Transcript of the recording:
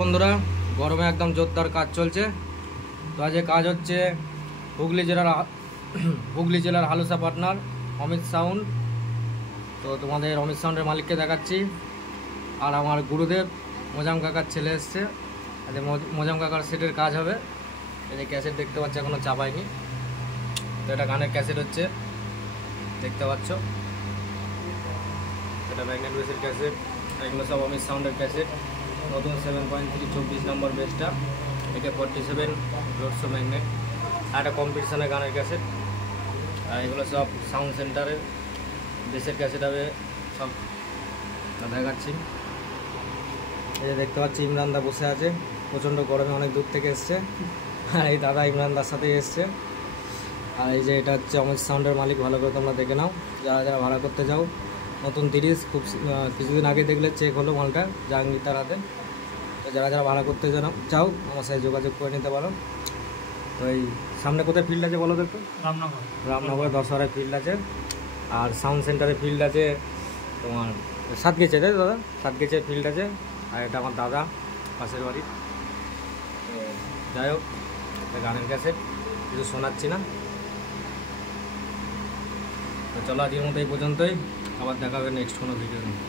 বন্ধুরা, গরমে একদম জোরদার কাজ চলছে। তো আজ কাজ হচ্ছে হুগলি জেলার হালুসা পার্টনার অমিত সাউন্ড। তো তোমাদের অমিত সাউন্ডের মালিককে দেখাচ্ছি। আর আমার গুরুদেব মোজাম কাকার ছেলে এসছে। আজ মোজাম কাকার সেটের কাজ হবে। এই যে ক্যাসেট দেখতে পাচ্ছি, এখনও চাপাইনি। তো এটা গানের ক্যাসেট হচ্ছে, দেখতে পাচ্ছ। এটা ম্যাগনেট বেসের ক্যাসেট। এগুলো সব অমিত সাউন্ডের ক্যাসেট। নতুন 7.3 24 নম্বর বেসটা, একে 47 রোডশো ম্যাগনেট। আর একটা কম্পিটিশনের গানের ক্যাসেট। আর এগুলো সব সাউন্ড সেন্টারের বেসের ক্যাসেট হবে সব। দেখাচ্ছি। এই যে দেখতে পাচ্ছি ইমরানদা বসে আছে, প্রচণ্ড গরমে অনেক দূর থেকে এসছে। আর এই দাদা ইমরানদার সাথেই এসছে। আর এই যে এটা হচ্ছে অমিত সাউন্ডের মালিক, ভালো করে তোমরা দেখে নাও। যারা যারা ভাড়া করতে যাও, নতুন 30 খুব কিছুদিন আগে দেখলে চেক হলো মালটা জাহাঙ্গীর তারাতে। তো যারা যারা ভাড়া করতে চাও আমার সাথে যোগাযোগ করে নিতে পারো। তো এই সামনে কোথায় ফিল্ড আছে বলো তো একটু? রামনগরে 10 ফিল্ড আছে। আর সাউন্ড সেন্টারে ফিল্ড আছে তোমার সাতগেছে, তাই দাদা? সাতগেছে ফিল্ড আছে। আর এটা আমার দাদা পাশের বাড়ি। তো যাই হোক, এটা গানের ক্যাসেট, কিছু শোনাচ্ছি না। তো চলো আজকের মতো এই পর্যন্তই, আবার দেখা হবে নেক্সট কোনো ভিডিও নিয়ে।